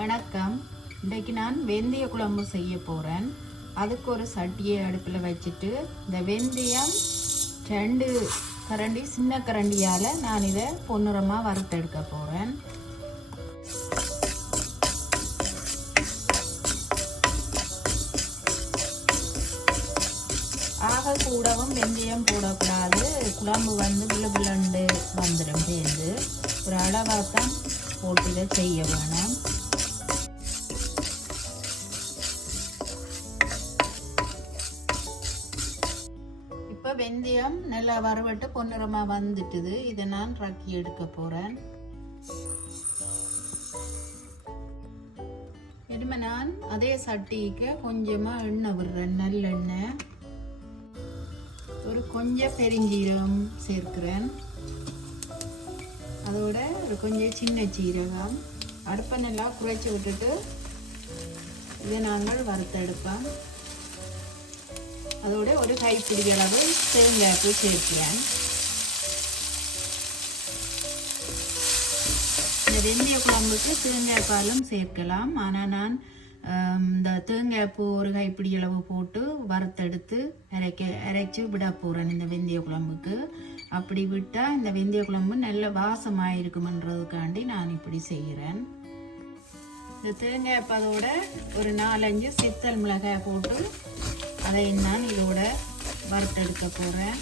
வணக்கம். இன்றைக்கு நான் வெந்தய குழம்பு செய்ய போகிறேன். அதுக்கு ஒரு சட்டியை அடுப்பில் வச்சுட்டு இந்த வெந்தயம் 2 கரண்டி சின்ன கரண்டியால் நான் இதை பொன்னிறமாக வறுத்தெடுக்க போகிறேன். ஆக கூடவும் வெந்தயம் போடக்கூடாது, குழம்பு விழுவிழண்டு வந்துடும். சேர்ந்து ஒரு அளவாக தான் போட்டு இதை செய்ய வேணும். இப்போ வெந்தயம் நல்லா வறுவட்டு பொன்னிறமாக வந்துட்டுது. இதை நான் ரக்கி எடுக்க போகிறேன். இனிமே நான் அதே சட்டிக்கு கொஞ்சமாக எண்ணெய் விடுறேன், நல்லெண்ணெய். ஒரு கொஞ்சம் பெருஞ்சீரகம் சேர்க்கிறேன். அதோட ஒரு கொஞ்சம் சின்ன சீரகம். அடுப்பை நல்லா குறைச்சி விட்டுட்டு இதை நாங்கள் வறுத்தெடுப்போம். அதோட ஒரு கைப்பிடி அளவு தேங்காய்ப்பு சேர்க்கிறேன். இந்த வெந்தய குழம்புக்கு தேங்காய் பாலும் சேர்க்கலாம். ஆனால் நான் இந்த தேங்காய்ப்பு ஒரு கைப்பிடி அளவு போட்டு வறுத்தெடுத்து அரைச்சி விட போகிறேன் இந்த வெந்தய குழம்புக்கு. அப்படி விட்டால் இந்த வெந்தய குழம்பு நல்ல வாசமாக இருக்குமென்றதுக்காண்டி நான் இப்படி செய்கிறேன். இந்த தேங்காய்ப்பு அதோட ஒரு 4-5 சித்தல் மிளகாய் போட்டு அதை நான் இதோட வறுத்தெடுக்க போகிறேன்.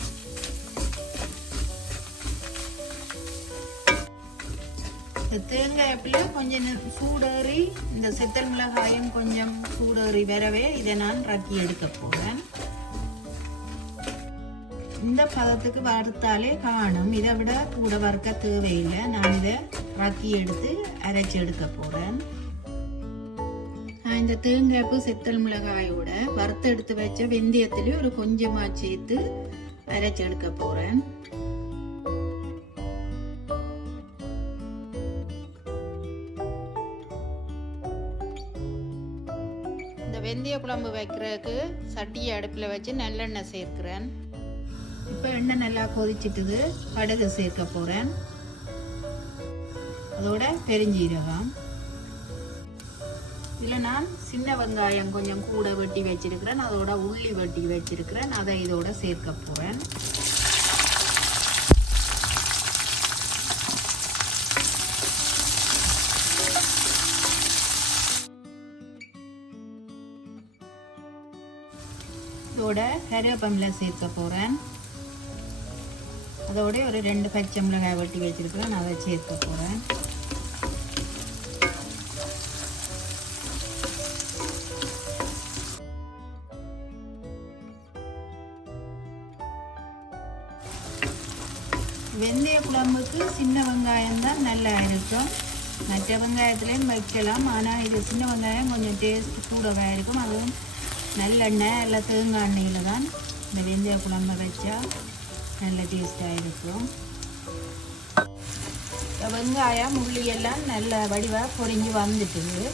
இந்த தேங்காய்ப்பில் கொஞ்சம் சூடேறி இந்த சித்தல் மிளகாயும் கொஞ்சம் சூடேறி வரவே இதை நான் ரக்கி எடுக்க போகிறேன். இந்த பதத்துக்கு வறுத்தாலே காணும், இதை விட கூட வறுக்க தேவையில்லை. நான் இதை ரக்கி எடுத்து அரைச்சி எடுக்க போகிறேன். இந்த தேங்காய்ப்பு சித்தல் மிளகாயோட வறுத்து எடுத்து வச்ச வெந்தயத்திலேயே ஒரு கொஞ்சமாக சேர்த்து அரைச்சி எடுக்க போகிறேன். இந்த வெந்தய குழம்பு வைக்கிறதுக்கு சட்டியை அடுப்பில் வச்சு நல்லெண்ணெய் சேர்க்கிறேன். இப்போ எண்ணெய் நல்லா கொதிச்சிட்டுது. கடுகு சேர்க்க போகிறேன். அதோட பெருஞ்சீரகம். இதில் நான் சின்ன வெங்காயம் கொஞ்சம் கூட வெட்டி வச்சிருக்கிறேன். அதோட உள்ளி வெட்டி வச்சிருக்கிறேன். அதை இதோட சேர்க்க போகிறேன். இதோட கருவேப்பிலை சேர்க்க போகிறேன். அதோட ஒரு 2 பச்சை மிளகாய் வெட்டி வச்சிருக்கிறேன். அதை சேர்க்க போகிறேன். வெந்தய குழம்புக்கு சின்ன வெங்காயம் தான் நல்லா இருக்கும். மற்ற வெங்காயத்துலேயும் வைக்கலாம். ஆனால் இது சின்ன வெங்காயம் கொஞ்சம் டேஸ்ட் கூடவாக இருக்கும். அதுவும் நல்லெண்ணெய் இல்லை தேங்காய் எண்ணெயில் தான் இந்த வெந்தய குழம்பை வச்சா நல்ல டேஸ்டாக இருக்கும். வெங்காயம் உள்ளியெல்லாம் நல்ல வடிவாக பொரிஞ்சு வந்துட்டுது.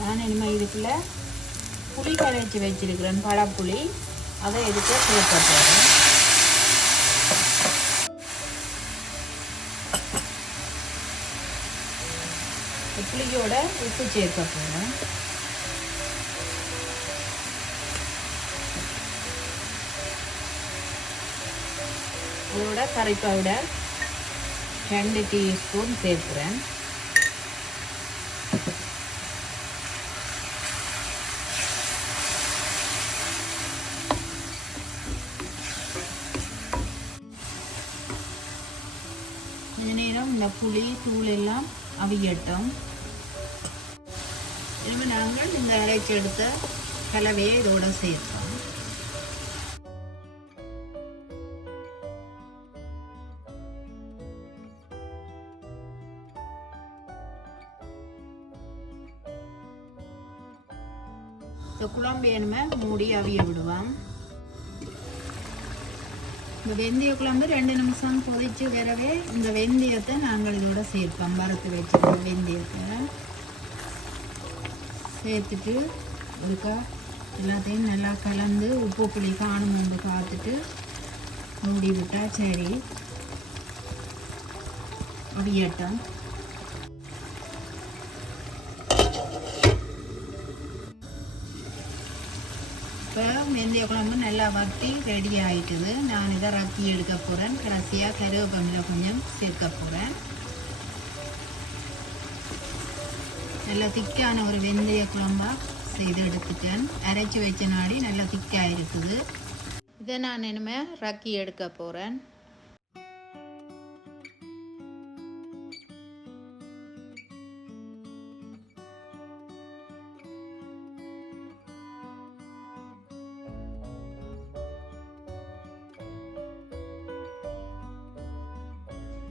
நான் இனிமேல் இதுக்குள்ள புளி கரைச்சி வச்சிருக்கிறேன், பழப்புளி. அதை இதுக்கு சேர்க்க போகிறேன். புளியோட உப்பு சேர்க்க போகிறேன். அதோட கறி பவுடர் 2 டீஸ்பூன் சேர்க்கிறேன். கொஞ்ச நேரம் இந்த புளி தூள் எல்லாம் அவியட்டும். இனிமேல் நாங்கள் இந்த அரைச்சி எடுத்த கலவையை இதோட சேர்ப்போம். இந்த குழம்பு இனிமேல் மூடி அவிய விடுவோம். இந்த வெந்தய குழம்பு 2 நிமிஷம் கொதிச்சு வரவே இந்த வெந்தயத்தை நாங்கள் இதோட சேர்ப்போம். வறுத்து வச்சுருக்க வெந்தயத்தை சேர்த்துட்டு ஒருக்கா எல்லாத்தையும் நல்லா கலந்து உப்பு புளி காணும் வந்து பார்த்துட்டு மூடி விட்டால் சரி. அவியட்டும். இப்போ வெந்தய குழம்பு நல்லா வற்றி ரெடி ஆகிட்டுது. நான் இதை ரக்கி எடுக்க போகிறேன். கடைசியாக கருவேப்பிலை கொஞ்சம் சேர்க்க போகிறேன். நல்லா திக்கான ஒரு வெந்தய குழம்பாக செய்து எடுத்துட்டேன். அரைச்சி வச்ச நாடி நல்லா திக்காக இருக்குது. இதை நான் இனிமேல் ரக்கி எடுக்க போகிறேன்.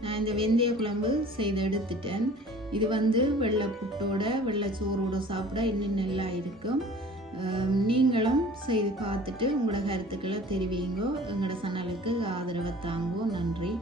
நான் இந்த வெந்தய குழம்பு செய்து எடுத்துட்டேன். இது வெள்ளை புட்டோட வெள்ளை சோறோட சாப்பிட இன்னும் நல்லா இருக்கும். நீங்களும் செய்து பார்த்துட்டு உங்களோட கருத்துக்களை தெரிவிங்க. எங்களோட சேனலுக்கு ஆதரவை தாங்கோ. நன்றி.